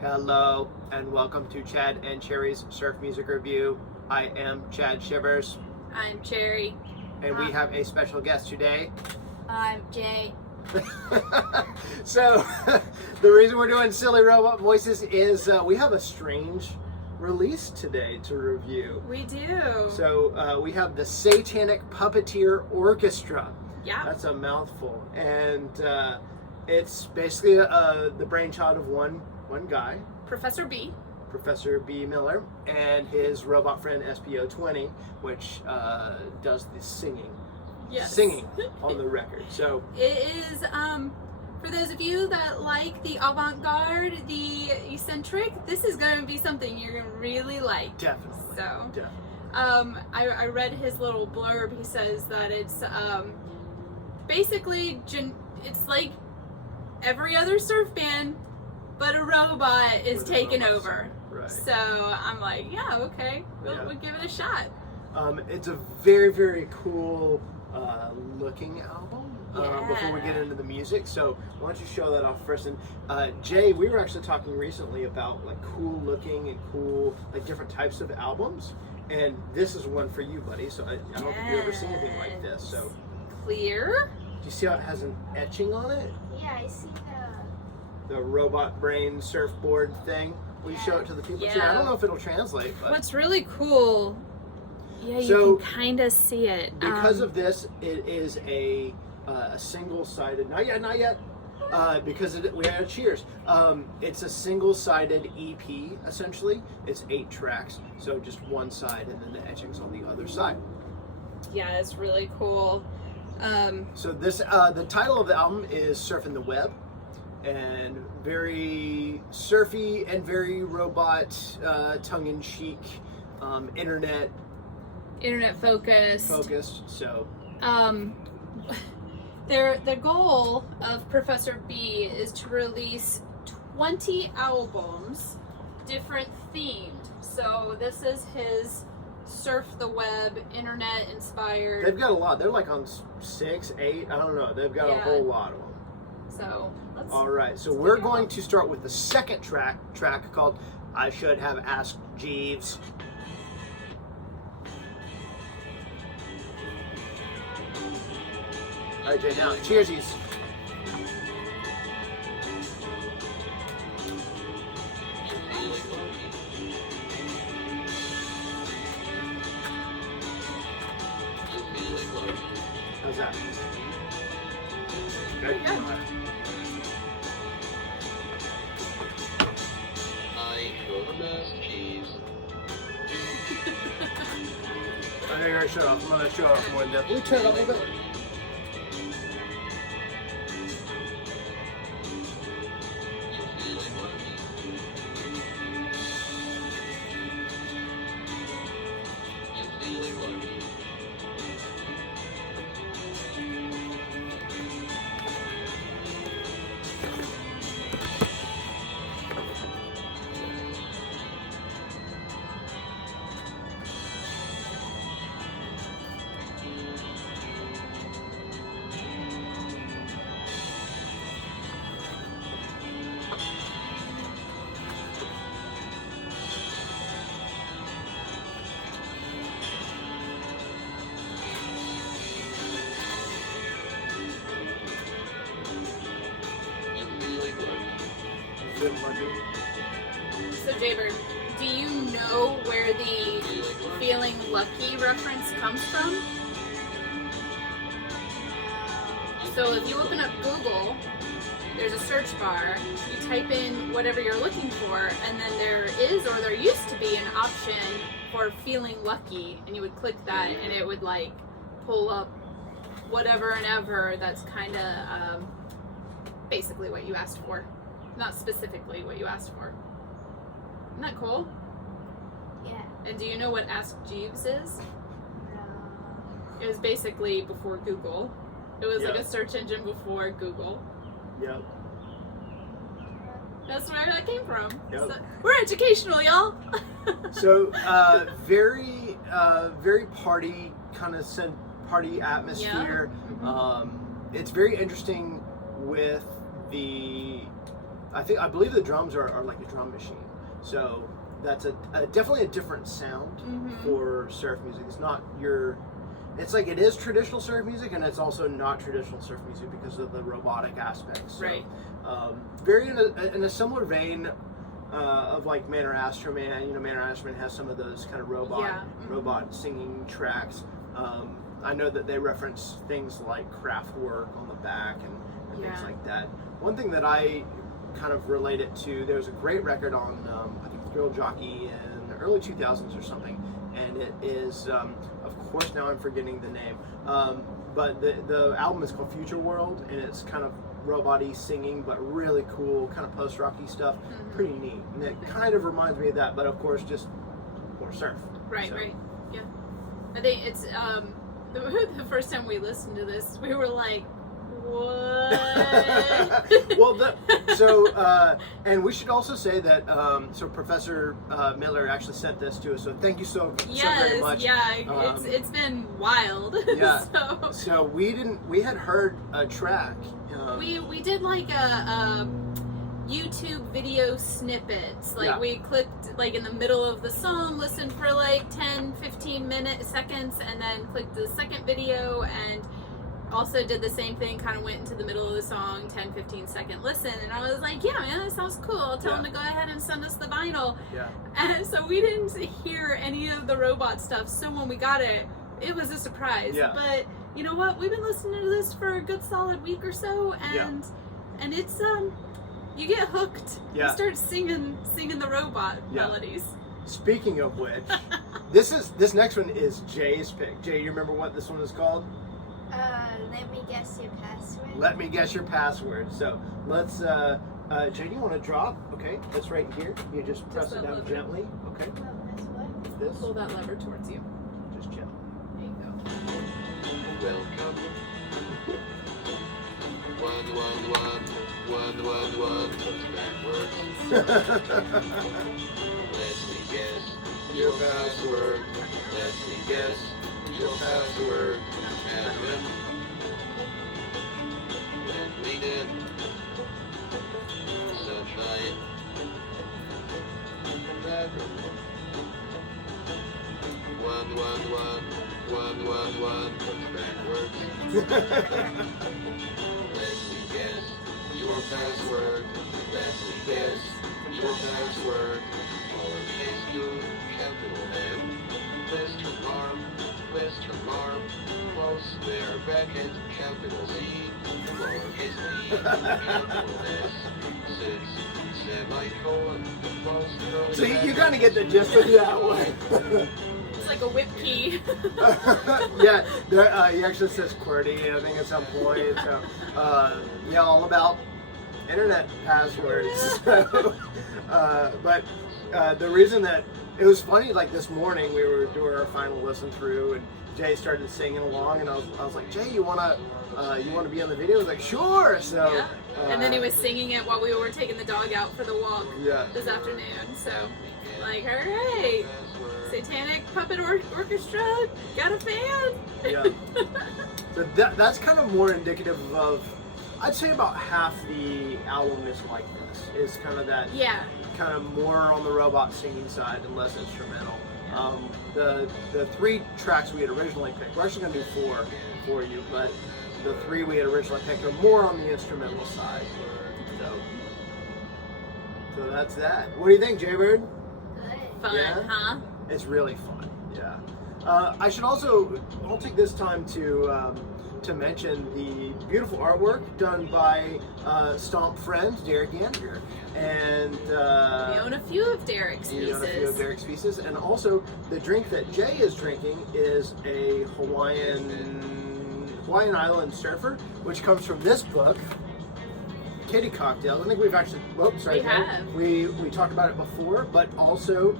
Hello and welcome to Chad and Cherry's Surf Music Review. I am Chad Shivers. I'm Cherry. And we have a special guest today. I'm Jay. So, the reason we're doing silly robot voices is we have a strange release today to review. We do. So, we have the Satanic Puppeteer Orchestra. Yeah. That's a mouthful. And it's basically the brainchild of one guy, Professor B. Professor B. Miller, and his robot friend SPO20, which does the singing. Yes. Singing on the record. So it is, for those of you that like the avant-garde, the eccentric, this is going to be something you're going to really like. Definitely. So, definitely. I read his little blurb. He says that it's basically, it's like every other surf band, but a robot is taking over. Right. So I'm like, yeah, okay, we'll give it a shot. It's a very, very cool looking album. Before we get into the music, so why don't you show that off first? And Jay, we were actually talking recently about like cool looking and cool like different types of albums, and this is one for you, buddy. So I don't think you've ever seen anything like this. So clear. Do you see how it has an etching on it? Yeah, I see the robot brain surfboard thing. Will you show it to the people too? I don't know if it'll translate, but what's really cool, yeah, so, you can kind of see it. Because of this, it is a single-sided, not yet, because we had Cheers. It's a single-sided EP, essentially. It's 8 tracks, so just one side and then the etchings on the other side. Yeah, it's really cool. So this, the title of the album is Surfing the Web, and very surfy and very robot, tongue-in-cheek, internet focused. So the goal of Professor B is to release 20 albums, different themed. So this is his surf the web, internet inspired. They've got a lot. They're like on 6, 8. I don't know. They've got a whole lot of them. So let's. All right. So we're going to start with the second track called "I Should Have Asked Jeeves." All right, Jay. Now, cheersies. How's that? Good? Good. I could have asked Jeeves. I know you're gonna shut off. I'm gonna show off more in depth. Will you turn it up a little bit? So Jaybird, do you know where the feeling lucky reference comes from? So if you open up Google, there's a search bar, you type in whatever you're looking for, and then there is, or there used to be, an option for feeling lucky, and you would click that and it would like pull up whatever and ever that's kind of basically what you asked for. Not specifically what you asked for. Isn't that cool? Yeah. And do you know what Ask Jeeves is? No. It was basically before Google. It was like a search engine before Google. Yep. That's where that came from. Yep. So, we're educational, y'all. So, very party kind of party atmosphere. Yeah. It's very interesting with the I believe the drums are like a drum machine. So that's definitely a different sound for surf music. It's not it's like it is traditional surf music, and it's also not traditional surf music because of the robotic aspects. So, Right. Very in a similar vein of like Manor Astroman. You know, Manor Astroman has some of those kind of robot singing tracks. I know that they reference things like Kraftwerk on the back and things like that. One thing that I kind of relate it to, there was a great record on I think Thrill Jockey in the early 2000s or something, and it is of course now I'm forgetting the name, but the album is called Future World, and it's kind of robot-y singing, but really cool, kind of post-rocky stuff. Pretty neat, and it kind of reminds me of that, but of course just more surf. Right, So, right. Yeah. I think it's the first time we listened to this, we were like, what? Well, and we should also say that so Professor Miller actually sent this to us, so thank you so very much. Yeah, it's been wild. Yeah. So we had heard a track. We did like a YouTube video snippets. Like we clicked like in the middle of the song, listened for like 10-15 seconds, and then clicked the second video, and also did the same thing, kind of went into the middle of the song, 10-15 second listen, and I was like, yeah, man, that sounds cool. I'll tell them to go ahead and send us the vinyl. Yeah. And so we didn't hear any of the robot stuff, so when we got it, it was a surprise. Yeah. But you know what? We've been listening to this for a good solid week or so, and it's you get hooked. Yeah. You start singing the robot melodies. Speaking of which, this next one is Jay's pick. Jay, you remember what this one is called? Let me guess your password. Let me guess your password. So let's, Jay, you want to drop? Okay, that's right here. You just press it down gently. Okay. Oh, that's what? This. Pull that lever towards you. Just gently. There you go. Welcome. 111 backwards. Let me guess your password. Let me guess your password. Admin. Let me in. Sunshine. Bedroom. 111 backwards. Let me guess your password. Let me guess your password. Lowercase u, capital M. Western arm, close there, bracket, capital Z, lowercase b, capital S, 6, semicolon, close curly So you bracket. kind of get the gist of that one. It's like a whip key. Yeah, he actually says QWERTY, I think at some point. So, yeah, all about internet passwords. But the reason that it was funny, like this morning we were doing our final listen through, and Jay started singing along, and I was like, Jay, you wanna be on the video? I was like, sure. So, Yeah. And then he was singing it while we were taking the dog out for the walk Yeah. this afternoon. So, like, all right, Satanic Puppeteer Orchestra, got a fan. Yeah. So that's kind of more indicative of, I'd say about half the album is like this. Is kind of that. Yeah. Kind of more on the robot singing side and less instrumental. The 3 tracks we had originally picked, we're actually going to do 4 for you, but the 3 we had originally picked are more on the instrumental side. So that's that. What do you think, Jaybird? Good. Fun, Yeah. huh? It's really fun, yeah. I'll take this time to mention the beautiful artwork done by Stomp friend Derek Andrew, and We own a few of Derek's we own a few of pieces. Derek's pieces, and also the drink that Jay is drinking is a Hawaiian Island Surfer, which comes from this book, Kitty Cocktails. I think we've actually, We have. We talked about it before, but also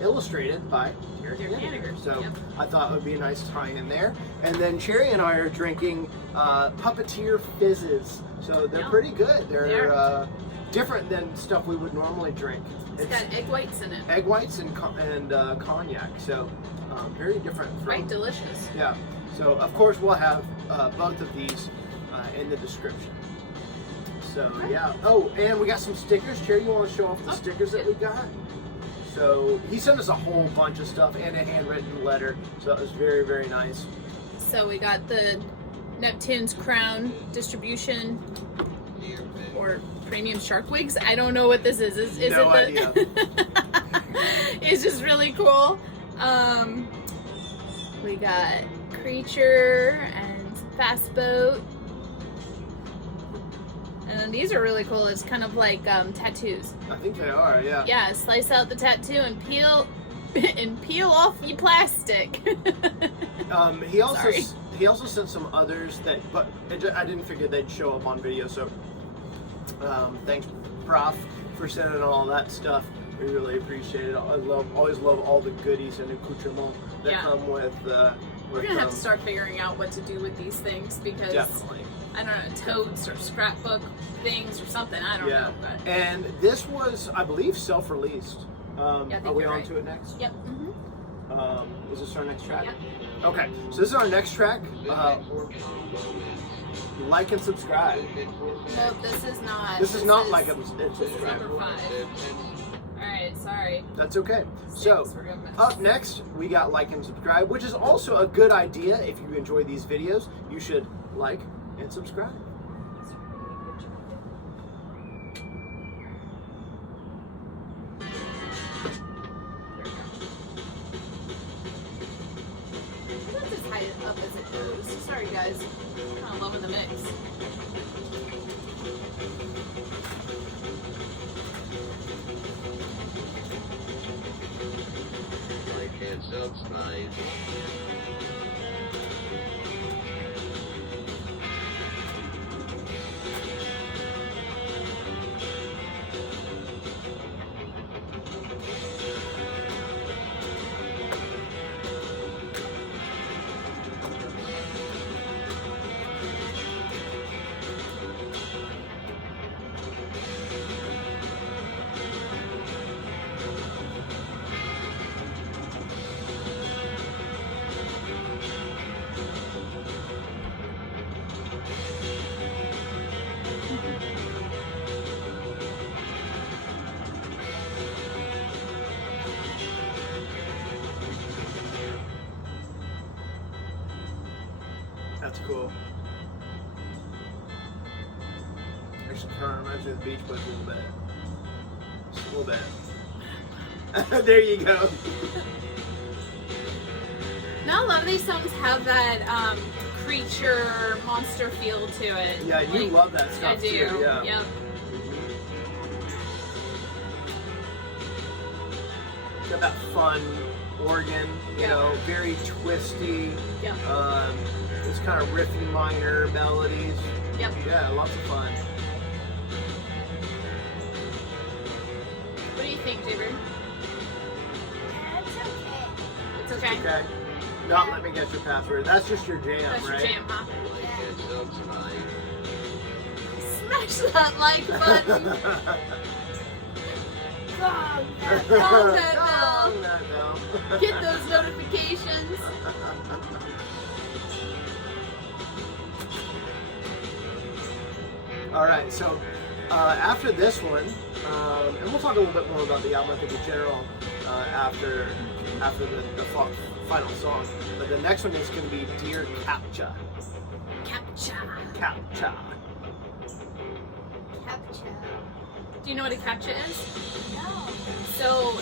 illustrated by Derek Derek Andrew. Andrew, So yep. I thought it would be a nice tie in there. And then Cherry and I are drinking Puppeteer Fizzes. So they're Yeah. pretty good. They're They're- different than stuff we would normally drink. It's got egg whites in it. egg whites and cognac. So very different. From, Right, delicious. Yeah. So of course we'll have both of these in the description. So yeah. Oh, and we got some stickers. Cherry, you want to show off the stickers that we got? So he sent us a whole bunch of stuff and a handwritten letter. So that was very, very nice. So we got the Neptune's Crown distribution or premium shark wigs. I don't know what this is. Is No it idea. It's just really cool. We got Creature and Fast Boat. And then these are really cool. It's kind of like tattoos. I think they are, yeah. Yeah, slice out the tattoo and peel off your plastic. He also sent some others that, but I didn't figure they'd show up on video. So thanks, Prof, for sending all that stuff. We really appreciate it. I always love all the goodies and accoutrements that come with. We're gonna have to start figuring out what to do with these things because definitely. I don't know, totes or scrapbook things or something. I don't know. But And this was, I believe, self-released. I think Are we you're on right. to it next? Yep. Is this our next track? Yep. Okay, so this is our next track. Like and subscribe. Nope, this is not. This is not like and This is subscribe. number 5. Alright, sorry. That's okay. 6, So, we're gonna miss. up next, we got like and subscribe, which is also a good idea. If you enjoy these videos, you should like and subscribe. Let's just hide it up as it goes. Sorry guys. Kind of loving the mix. Like and subscribe. That's cool. Actually, kind of reminds me of the Beach Boys a little bit. Just a little bit. There you go. Now a lot of these songs have that creature monster feel to it. Yeah, you love that stuff I do. too. Yeah. Yep. Got that fun organ, you Yeah. know, very twisty. Yep. It's kind of riffy minor melodies. Yep. Yeah, lots of fun. What do you think, Jaybird? That's okay. It's okay. Okay. Don't let me guess your password. That's just your jam, That's right? your jam, huh? Like and subscribe. Smash that like button. Wrong. Call that bell. Dong that bell. Get those notifications. All right, so after this one, and we'll talk a little bit more about the album, I think, in general, after the final song. But the next one is going to be Dear CAPTCHA. CAPTCHA. CAPTCHA. CAPTCHA. Do you know what a CAPTCHA is? No. So,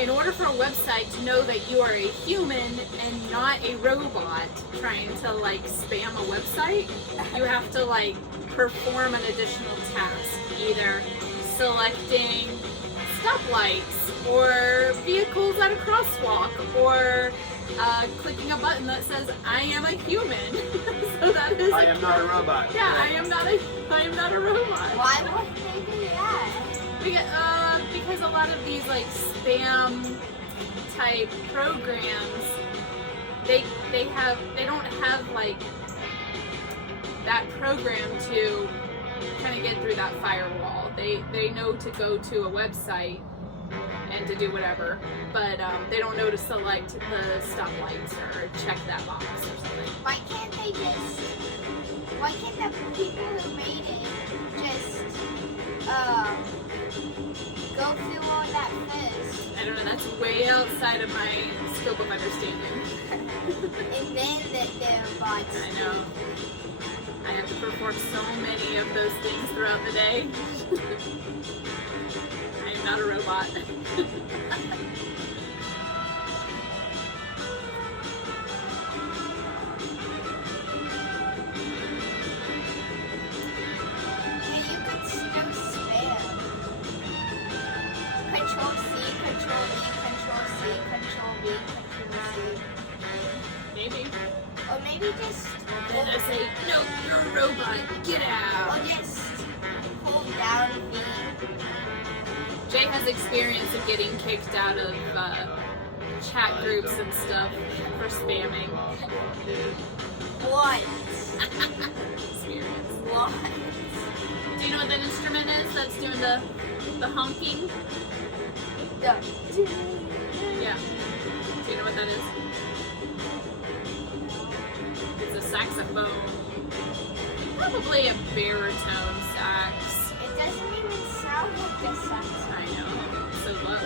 in order for a website to know that you are a human and not a robot trying to like spam a website, you have to like perform an additional task, either selecting stoplights or vehicles at a crosswalk or clicking a button that says I am a human. So that is I am not a robot. Yeah, I am not a robot. Why would they do that? Because a lot of these like spam type programs, they don't have like that program to kind of get through that firewall. They know to go to a website and to do whatever, but they don't know to select the stoplights or check that box or something. Why can't the people who made it just go through all that fizz. I don't know, that's way outside of my scope of understanding. And then the robots. I know. I have to perform so many of those things throughout the day. I am not a robot. Yeah, you could still spam. Control C, Control V, Control C, Control V, Control C. Maybe. Or maybe just. Then I say, no, you're a robot, get out. Or just hold down V. Jay has experience of getting kicked out of chat groups and stuff for spamming. What? Experience. What? Do you know what that instrument is that's doing the honking? The. Yeah. Do you know what that is? It's a saxophone. Probably a baritone sax. It doesn't even sound like a saxophone. I know. It's so low.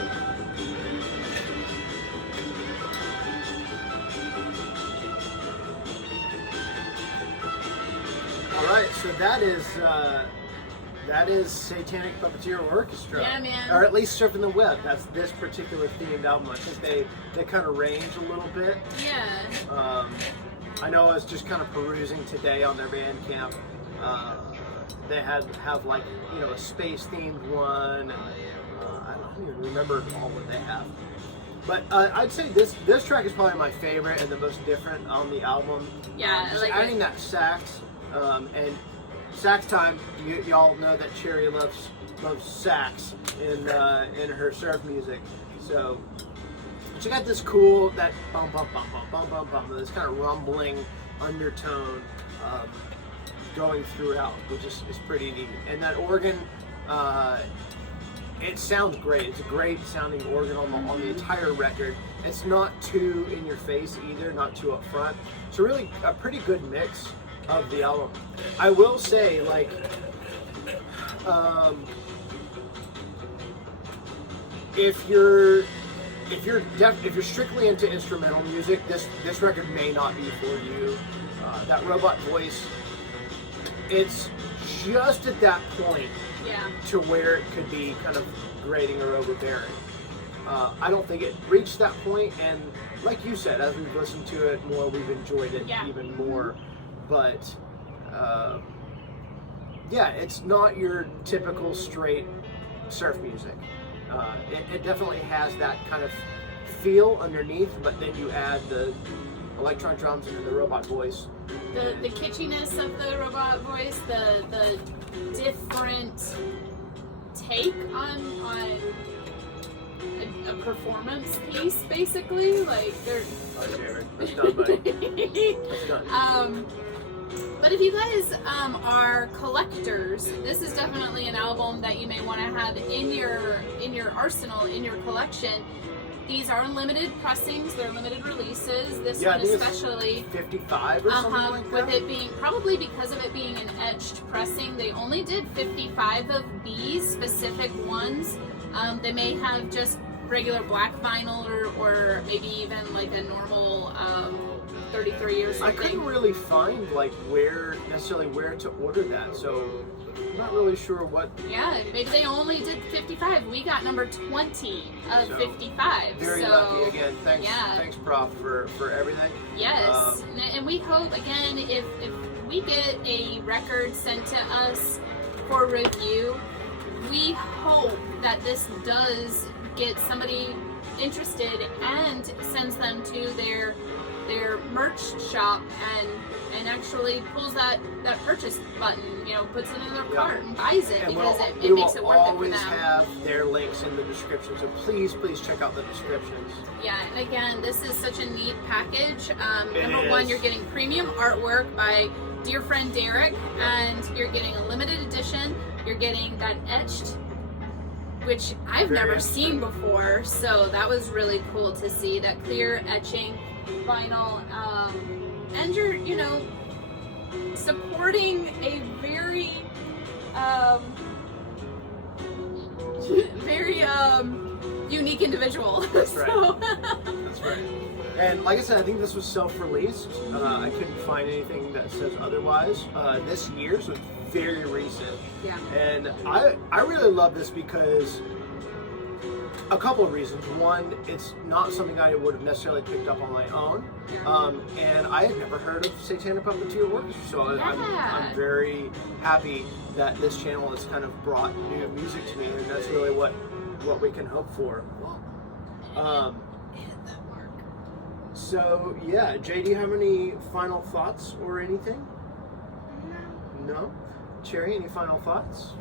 All right, so that is Satanic Puppeteer Orchestra. Yeah, man. Or at least Surfing the Web. That's this particular themed album. I think they kind of range a little bit. Yeah. I know I was just kind of perusing today on their Bandcamp. They have like, you know, a space themed one, and I don't even remember all what they have. But I'd say this track is probably my favorite and the most different on the album. Yeah, Just like adding that sax and sax time. Y'all know that Cherry loves sax in her surf music. So she got this cool that bum bum bum bum bum bum bum, this kind of rumbling undertone going throughout, which is pretty neat. And that organ, it sounds great. It's a great sounding organ on the entire record. It's not too in your face either, not too up front. It's really a pretty good mix of the album. I will say, like, if you're strictly into instrumental music, this record may not be for you. That robot voice, it's just at that point to where it could be kind of grating or overbearing. I don't think it reached that point, and like you said, as we've listened to it more, we've enjoyed it even more. But yeah, it's not your typical straight surf music. It definitely has that kind of feel underneath, but then you add the electron drums and then the robot voice. The kitschiness of the robot voice, the different take on a performance piece, basically. Like they're. Oh, Jared, that's done, buddy. That's done. But if you guys are collectors, this is definitely an album that you may want to have in your arsenal, in your collection. These are limited pressings; they're limited releases. This one especially 55 or something like that. With it being probably because of it being an etched pressing, they only did 55 of these specific ones. They may have just regular black vinyl or maybe even like a normal 33 or something. I couldn't really find like where to order that, so I'm not really sure what. Yeah, maybe they only did 55. We got number 20 of 55. Very lucky again. Thanks, Prof, for everything. Yes, and we hope again if we get a record sent to us for review, we hope that this does get somebody interested and sends them to their merch shop and actually pulls that purchase button, puts it in their cart and buys it, because it makes it worth it for them. We will always have their links in the description, so please check out the descriptions. Yeah, and again, this is such a neat package. Number one, you're getting premium artwork by dear friend Derek, and you're getting a limited edition. You're getting that etched, which I've never seen before, so that was really cool to see, that clear etching vinyl, and you're supporting a very very unique individual. That's right. So- That's right. And like I said, I think this was self-released. I couldn't find anything that says otherwise. This year, so it's very recent. Yeah. And I really love this because a couple of reasons. One, it's not something I would have necessarily picked up on my own. And I had never heard of Satanic Puppeteer Orchestra, so I'm very happy that this channel has kind of brought new music to me, and that's really what we can hope for. So yeah, Jay, do you have any final thoughts or anything? No? Cherry, any final thoughts?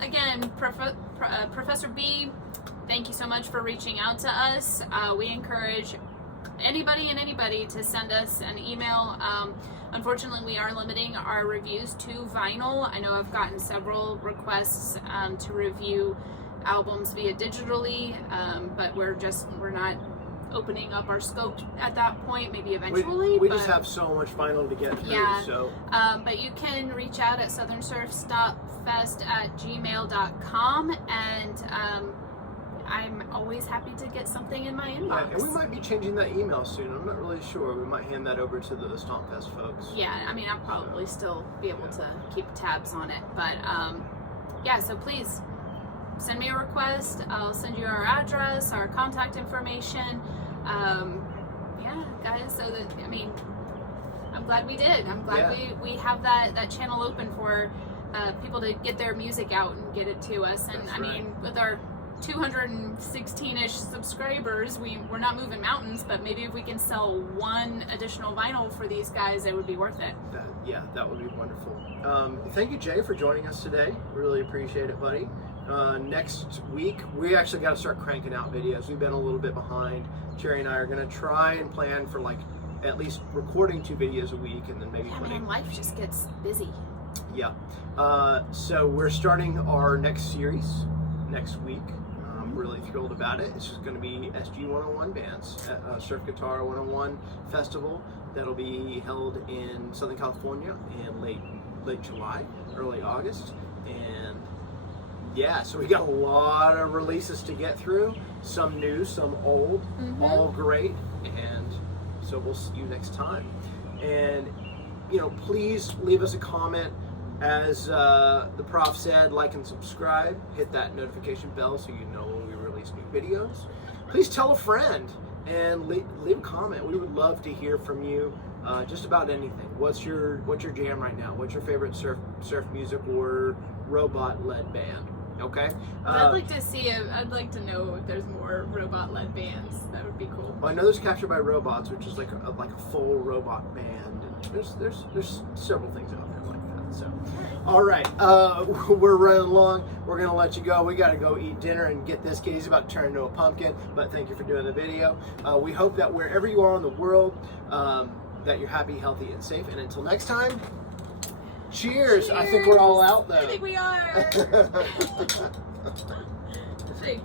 Again, Professor B, thank you so much for reaching out to us. We encourage anybody to send us an email. Unfortunately, we are limiting our reviews to vinyl. I know I've gotten several requests to review albums via digitally, but we're not opening up our scope at that point. Maybe eventually. We just have so much vinyl to get through. Yeah. So. But you can reach out at southernsurfstopfest@gmail.com, and I'm always happy to get something in my inbox. Yeah, and we might be changing that email soon. I'm not really sure. We might hand that over to the Stompfest folks. Yeah, I mean, I'll probably still be able to keep tabs on it, but yeah, so please send me a request. I'll send you our address, our contact information. Yeah, guys, so that, I mean, I'm glad we did. I'm glad we have that channel open for people to get their music out and get it to us. And That's I mean, with our 216-ish subscribers, we're not moving mountains, but maybe if we can sell one additional vinyl for these guys, it would be worth it. That would be wonderful. Thank you, Jay, for joining us today. Really appreciate it, buddy. Next week, we actually got to start cranking out videos. We've been a little bit behind. Cherry and I are going to try and plan for like at least recording 2 videos a week, and then maybe putting. Man, life just gets busy. Yeah. So we're starting our next series next week. I'm really thrilled about it. It's just going to be SG 101 bands, Surf Guitar 101 festival that'll be held in Southern California in late July, early August, and yeah, so we got a lot of releases to get through. Some new, some old, all great, and so we'll see you next time. And please leave us a comment. As the prof said, like and subscribe. Hit that notification bell so you know when we release new videos. Please tell a friend and leave a comment. We would love to hear from you, just about anything. What's your jam right now? What's your favorite surf music or robot-led band? Okay. I'd like to know if there's more robot-led bands. That would be cool. Well, I know there's Captured by Robots, which is like a full robot band. And there's several things out there like that. So, all right, we're running along. We're gonna let you go. We gotta go eat dinner and get this kid. He's about to turn into a pumpkin. But thank you for doing the video. We hope that wherever you are in the world, that you're happy, healthy, and safe. And until next time. Cheers. I think we're all out though. I think we are. Shake.